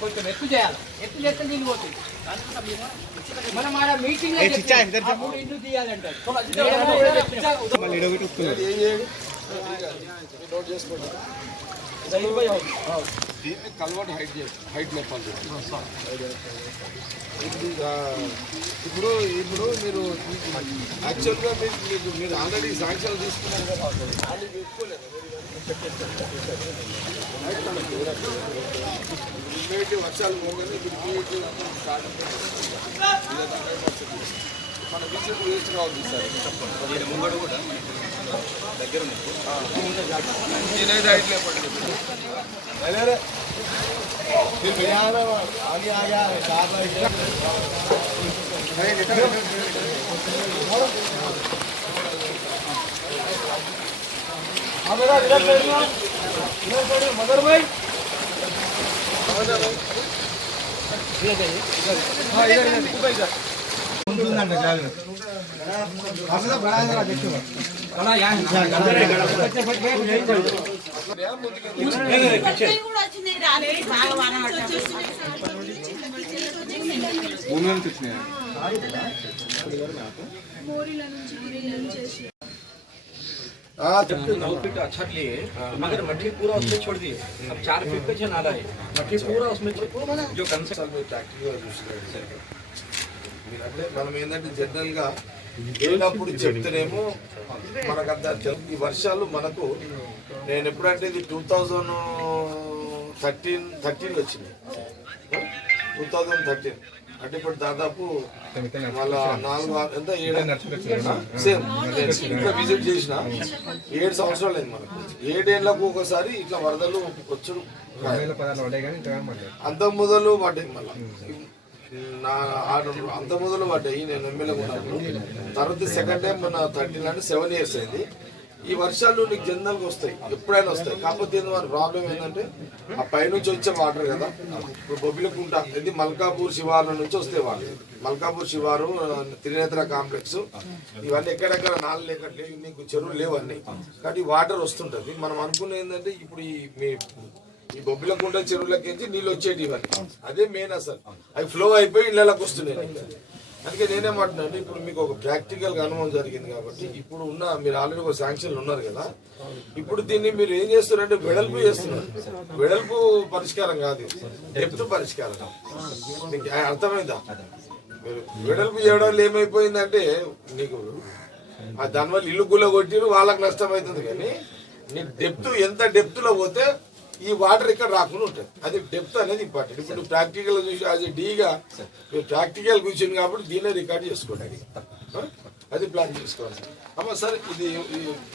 కొంచెం ఎక్కువ చేయాలి. ఎక్కువ చేస్తే నీళ్ళు పోతుంది. మనం ఆడ మీటింగ్ ఇల్లు తీయాలంటారు. దీన్ని కల్వర్ట్ హైట్ లేపాలి. ఇప్పుడు మీరు యాక్చువల్గా మీరు ఆల్రెడీ శాంక్షన్ తీసుకున్నారు కదా, ఇమ్మీడియట్ వర్షాలు పోగానే స్టార్ట్ మన విజిట్ వేస్ట్ కావాలి సార్. ముంగడు కూడా దగ్గర నేనైతే హైట్ లేపండి. मगर भाई अच्छा लिए मगर मट्टी पूरा उसमें छोड़ दिए. अब 4 फीट पे नाला है, मट्टी पूरा उसमें जो कंसेप्ट మనం ఏంటంటే జనరల్గా వెళ్ళినప్పుడు చెప్తేనేమో మనకు అంత ఈ వర్షాలు మనకు నేను ఎప్పుడంటే ఇది 2013 వచ్చింది. 2013 అంటే ఇప్పుడు దాదాపు వాళ్ళ 4 సేమ్ ఇక్కడ విజిట్ చేసిన 7 సంవత్సరాలు అయింది మనకు. 7 ఏళ్ళకు ఒకసారి ఇట్లా వరదలు వచ్చుడు. అంత మొదలు పడ్డాయి మళ్ళీ అంత మొదలు పడ్డాయి నేను ఎమ్మెల్యే ఉన్నప్పుడు. తర్వాత సెకండ్ టైం మన 13 అంటే 7 ఇయర్స్ అయింది. ఈ వర్షాలు నీకు జనరల్గా వస్తాయి, ఎప్పుడైనా వస్తాయి. కాకపోతే మన ప్రాబ్లం ఏంటంటే ఆ పైనుంచి వచ్చే వాటర్ కదా. ఇప్పుడు బొబ్బిలకుంట ఇది మల్కాపూర్ శివారు నుంచి వస్తే వాటర్. మల్కాపూర్ శివారు, త్రినేత్ర కాంప్లెక్స్ ఇవన్నీ ఎక్కడెక్కడ నాలుగు లేకట్లే నీకు చెరువులు లేవు అన్నీ. కాబట్టి వాటర్ వస్తుంటుంది. మనం అనుకునేది ఏంటంటే ఇప్పుడు ఈ బొబ్బిలకుంట చెరువులకి నీళ్ళు వచ్చేటి ఇవన్నీ అదే మెయిన్. అసలు అవి ఫ్లో అయిపోయి ఇళ్ళకి వస్తున్నాయి. అందుకే నేనేమంటున్నాను, ఇప్పుడు మీకు ఒక ప్రాక్టికల్గా అనుభవం జరిగింది కాబట్టి ఇప్పుడు మీరు ఆల్రెడీ ఒక శాంక్షన్లు ఉన్నారు కదా, ఇప్పుడు దీన్ని మీరు ఏం చేస్తున్నారంటే వెడల్పు చేస్తున్నారు. వెడల్పు పరిష్కారం కాదు, డెప్త్ పరిష్కారం. మీకు అర్థమైందా? మీరు వెడల్పు చేయడం వల్ల ఏమైపోయిందంటే నీకు దానివల్ల ఇల్లు గుల్ల కొట్టిరు, వాళ్ళకి నష్టం అవుతుంది. కానీ నీ డెప్త్ ఎంత డెప్త్లో పోతే ఈ వాటర్ ఇక్కడ రాకుండా ఉంటుంది. అది డెప్త్ అనేది ఇంపార్టెంట్. ఇప్పుడు ప్రాక్టికల్ చూసి యాజ్ ఎ డీగా ప్రాక్టికల్ కూర్చొని కాబట్టి దీన్ని రికార్డ్ చేసుకోండి. అది ప్లాన్ చేసుకోవాలి. అమ్మ సార్ ఇది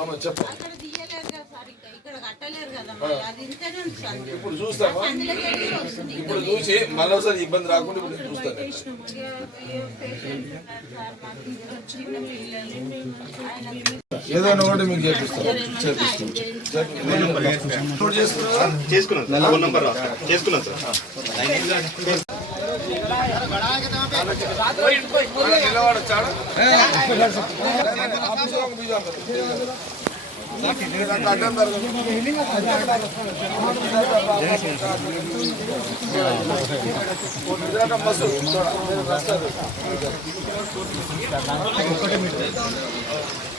అమ్మ చెప్పండి. ఇప్పుడు చూస్తామా? ఇప్పుడు చూసి మరోసారి ఇబ్బంది రాకుండా ఇప్పుడు నేను చూస్తాను. ఏదైనా ఒకటి మీకు చేసుకున్నాం సార్. నిలబడచ్చాడు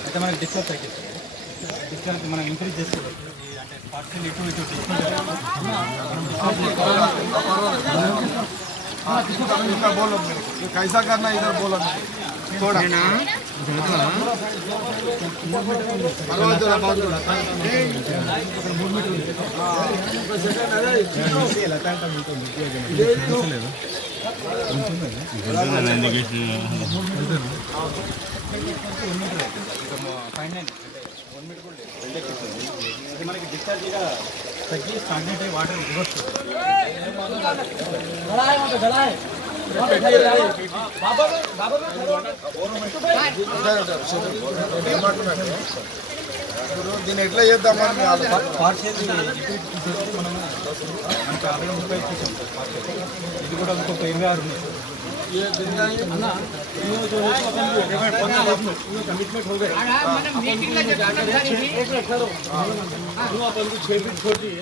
అయితే మనకి డిస్కౌంట్ తగ్గిస్తుంది. డిస్కౌంట్ మనం ఇంక్రీజ్ చేసుకోవాలి. అంటే పార్సల్ ఇటు बोलो कैसा करना इधर बोलो थोड़ा మనకి డిశ్చార్జ్గా తగ్గి స్టాగ్నేట్ అయ్యి వాటర్ రివర్స్ దీన్ని ఎట్లా చేద్దామని పార్షియల్ మనం మనకి ఆల్రెడీ 35 ఇచ్చాం సార్ మార్కెట్. ఇది కూడా ఇంకొక 26 ఉన్నాయి సార్. आड़ा मैंने मीटिंग में जब बात करी थी अपन को 6 फीट छोड़ दिए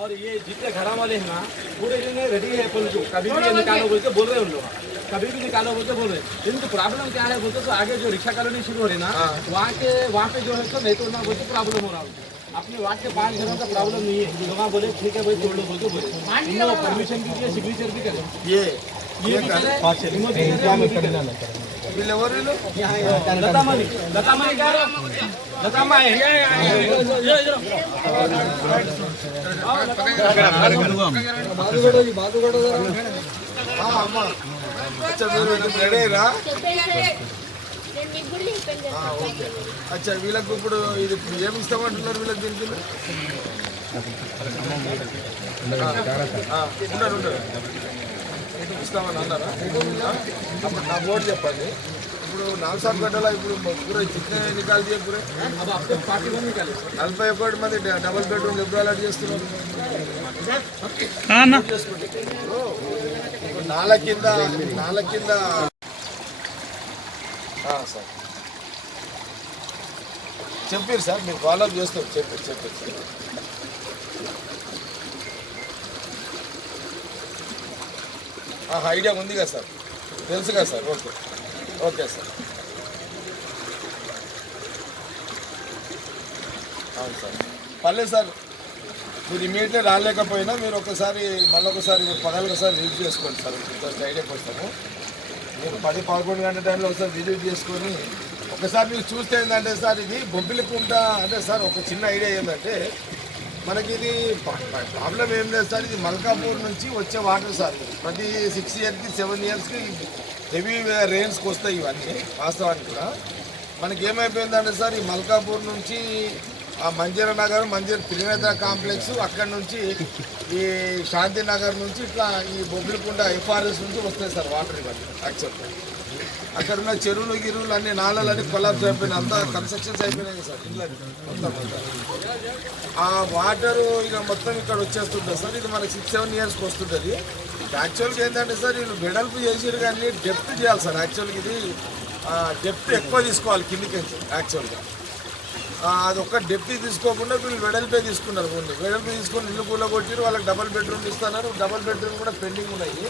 और ये जितने घर वाले हैं ना पूरे दिन रेडी है अपन को कभी भी निकालो बोल के बोल रहे हैं उन लोग कभी भी निकालो बोल के बोल रहे हैं इनको प्रॉब्लम क्या है बोलते तो आगे जो रिक्शा कॉलोनी शुरू हो रही ना वहाँ पे जो है तो नहीं तो ना बोलते प्रॉब्लम हो रहा है अपने वार्ड के 5 घरों का प्रॉब्लम नहीं है लोग बोले ठीक है भाई तोड़ लो बोल के बोले परमिशन कीजिए सिग्नेचर भी करें ये వీళ్ళెవరు వీళ్ళు लतामणि गाరు लतामणि అమ్మా అచ్చా మీరు రెడీరా ఓకే అచ్చా వీళ్ళకి ఇప్పుడు ఇది ఏమి ఇస్తామంటున్నారు వీళ్ళకి దీనికి ఉండరు ఇస్తామని అన్నారా అప్పుడు నా బోర్డు చెప్పండి ఇప్పుడు 4 साल గంటల ఇప్పుడు పూరే జితనే నికాల్ దియే పూరే अब आपके पार्टी में निकाले 41 మంది డబుల్ బెడ్రూమ్ ఎప్పుడు అలాట్ చేస్తున్నారు నాల కింద సార్ చెప్పారు సార్ మీరు ఫాలోఅప్ చేస్తారు చెప్పారు ఐడియా ఉంది కదా సార్ తెలుసు కదా సార్ ఓకే సార్ అవును సార్ పర్లేదు సార్ మీరు ఇమీడియట్లీ రాలేకపోయినా మీరు ఒకసారి మళ్ళొకసారి మీరు పగలొకసారి విజిట్ చేసుకోండి సార్ జస్ట్ ఐడియాకి వస్తాము మీరు 10-11 గంటల టైంలో ఒకసారి విజిట్ చేసుకొని ఒకసారి మీరు చూస్తే ఏంటంటే సార్ ఇది బొబ్బిలికుంట అంటే సార్ ఒక చిన్న ఐడియా ఏంటంటే మనకి ఇది ప్రాబ్లం ఏం లేదు సార్ ఇది మల్కాపూర్ నుంచి వచ్చే వాటర్ సార్ ప్రతి 6 ఇయర్స్కి 7 ఇయర్స్కి హెవీ రెయిన్స్కి వస్తాయి ఇవన్నీ వాస్తవానికి కూడా మనకి ఏమైపోయిందంటే సార్ ఈ మల్కాపూర్ నుంచి ఆ మంజీర నగర్ త్రినేత్ర కాంప్లెక్స్ అక్కడి నుంచి ఈ శాంతినగర్ నుంచి ఇట్లా ఈ బొబ్బిలికుంట ఎఫ్ఆర్ఎస్ నుంచి వస్తాయి సార్ వాటర్ ఇవన్నీ యాక్చువల్గా అక్కడ ఉన్న చెరువులు గిరువులు అన్ని నాళాలన్నీ కొలాప్స్ అయిపోయినాయి అంతా కన్స్ట్రక్షన్స్ అయిపోయినాయి సార్ ఇళ్ళ మొత్తం ఆ వాటరు ఇక మొత్తం ఇక్కడ వచ్చేస్తుంటుంది సార్ ఇది మనకి 6-7 ఇయర్స్కి వస్తుంటుంది యాక్చువల్గా ఏంటంటే సార్ వీళ్ళు వెడల్పు చేసిరు కానీ డెప్త్ చేయాలి సార్ యాక్చువల్గా ఇది డెప్త్ ఎక్కువ తీసుకోవాలి కిందికి యాక్చువల్గా అది ఒక్క డెప్త్ తీసుకోకుండా వీళ్ళు వెడల్పే తీసుకున్నారు ఓన్లీ వెడల్పే తీసుకొని ఇల్లు కూల కొట్టిరు వాళ్ళకి డబల్ బెడ్రూమ్ ఇస్తున్నారు డబల్ బెడ్రూమ్ కూడా పెండింగ్ ఉన్నాయి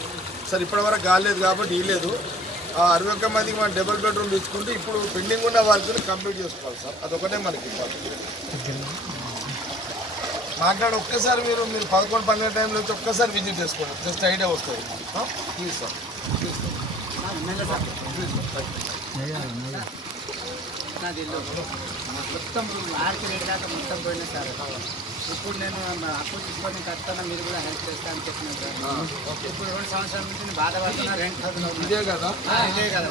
సార్ ఇప్పటివరకు కాలేదు కాబట్టి ఇవ్వలేదు 61 మందికి మనం డబల్ బెడ్రూమ్ తీసుకుంటే ఇప్పుడు పెండింగ్ ఉన్న వర్క్ని కంప్లీట్ చేసుకోవాలి సార్ అదొకటే మనకి మాట్లాడి ఒక్కసారి మీరు 11-12 టైంలో వచ్చి ఒక్కసారి విజిట్ చేసుకోండి జస్ట్ ఐడియా వస్తుంది ప్లీజ్ సార్ మొత్తం ఆర్కి రేట్ దాకా మొత్తం పోయినా సార్ ఇప్పుడు నేను అప్పు తీసుకొని కట్టాను మీరు కూడా హెల్ప్ చేస్తా అని చెప్పినాను సార్ ఇప్పుడు 2 సంవత్సరాల నుంచి నేను బాధపడుతున్నా రెంట్ ఇదే కదా ఇదే కదా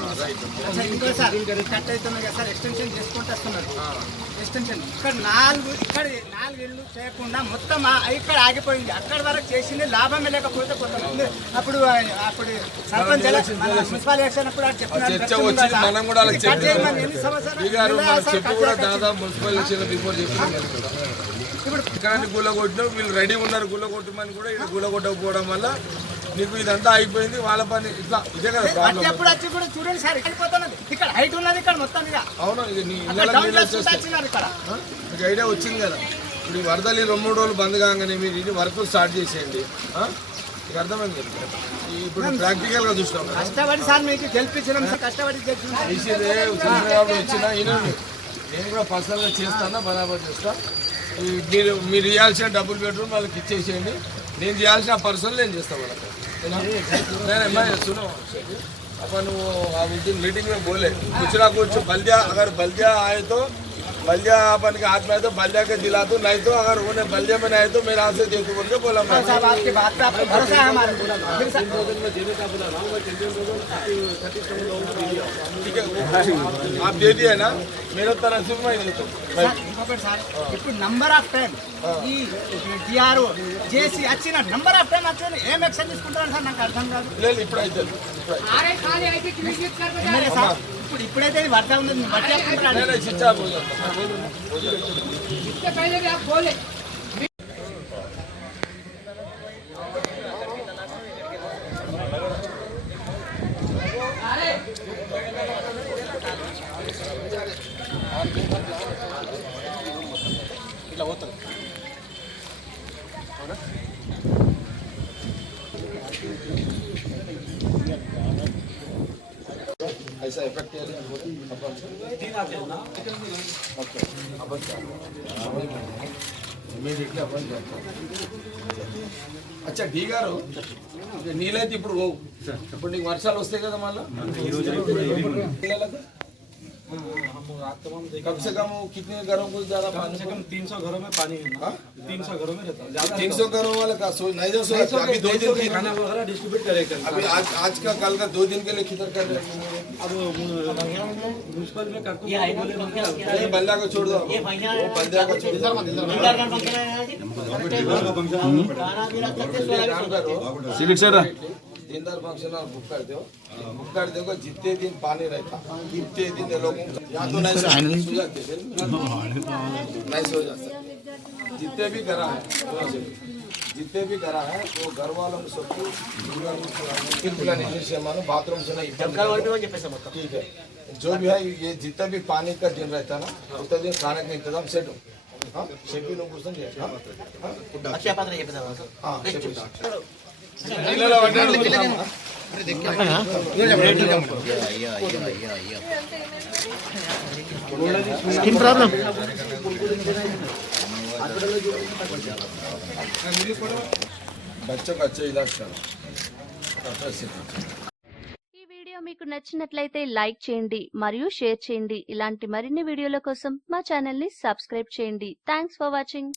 ఇంకో సార్ కట్ అవుతున్నాయి కదా సార్ ఎక్స్టెన్షన్ చేసుకుంటూ వస్తున్నారు ఎక్స్టెన్షన్ ఇక్కడ 4 ఇళ్ళు చేయకుండా మొత్తం ఇక్కడ ఆగిపోయింది అక్కడ వరకు చేసింది లాభమే లేకపోతే కొంతమంది అప్పుడు సర్పంచ్ మున్సిపల్ ఎలక్షన్ అప్పుడు ఇప్పుడు ఇక్కడ గుల్లగొట్టిన వీళ్ళు రెడీ ఉన్నారు గుల్లగొట్టమని కూడా ఇక్కడ గుల్లగొట్టకపోవడం వల్ల నీకు ఇదంతా అయిపోయింది వాళ్ళ పని ఇట్లా ఇదే కదా ప్రాబ్లం ఎప్పుడు వచ్చి కూడా చూడండి సార్ ఇక్కడ హైట్ ఉన్నది ఇక్కడ మొత్తం అవును మీకు ఐడియా వచ్చింది కదా ఇప్పుడు ఈ వరదలు 2-3 రోజులు బంద్ కాగానే మీరు ఇది వర్క్ స్టార్ట్ చేసేయండి మీకు అర్థమైంది ఇప్పుడు ప్రాక్టికల్ గా చూసినాం కష్టపడి సార్ మీకు గెలిపించడం కష్టపడి వచ్చిన నేను కూడా పర్సనల్గా చేస్తాను బరాబర్ చేస్తా మీరు ఇవ్వాల్సిన డబుల్ బెడ్రూమ్ వాళ్ళకి ఇచ్చేసేయండి నేను చేయాల్సిన పర్సనల్ నేను చేస్తాను వాళ్ళకి मैं सुनो अपन वो आप उस दिन मीटिंग में बोले कुछ ना कुछ बल्दिया अगर बल्दिया आए तो बल्दिया अपन के हाथ में आए तो बल्दिया के दिला दो नहीं तो अगर उन्हें बल्दिया में नहीं आए तो मेरे हाथ से दे दो बोल के बोला मैं आपकी बात पे आपको भरोसा है हमारे ठीक है आप दे दिए ना मेरे तरफ से मैं देता हूँ ఇప్పుడు నంబర్ ఆఫ్ టైం ఈ డిఆర్ఓ జేసీ వచ్చిన నంబర్ ఆఫ్ టైం వచ్చి ఏం యాక్షన్ తీసుకుంటారు సార్ నాకు అర్థం కాదు లేదు ఇప్పుడు అయితే ఇప్పుడైతే వర్ష ఉంది ऐसा इफेक्ट है अपन 3 आते हैं ना ओके अपन ఇమీడియట్లీ अपन చేస్తాం అచ్చా ఢీ గారు నీళ్ళైతే ఇప్పుడు పోవు ఇప్పుడు నీకు వర్షాలు వస్తాయి కదా మళ్ళీ పిల్లలకు हम रात में देखा कम से कम कितने घरों को ज्यादा कम पानी से कम 300 घरों में पानी है ना 300 घरों में रहता है ज्यादा 300 घरों वाले का सो नहीं सो अभी 2 दिन की खाना वगैरह डिस्ट्रीब्यूट करेगा अभी आज का कल का 2 दिन के लिए किधर कर रहे हैं अब म्यूनसिपल में करते ये बंदा को छोड़ दो वो बंदा को छोड़ दो काम करो सिविक सर दीनदार फंक्शन और बुक कर दो जितने दिन पानी रहता उतने दिन ये लोगों को या तो नहीं सो जाते नहीं सो जाते जितने भी घरा है जितने भी घरा है वो घर वालों को सबको मानो बाथरूम से नहीं ठीक है जो भी है ये जितना भी पानी का दिन रहता ना उतना दिन खाने का इंतजाम सेट हो हाँ शेपी लोग पूछते हैं నీళ్ళలో పడ్డాడు స్కిన్ ప్రాబ్లం बच्चों का अच्छा इलाज करो ఈ వీడియో మీకు నచ్చినట్లయితే లైక్ చేయండి మరియు షేర్ చేయండి. ఇలాంటి మరిన్ని వీడియోల కోసం మా ఛానల్ ని సబ్స్క్రైబ్ చేయండి. Thanks for watching.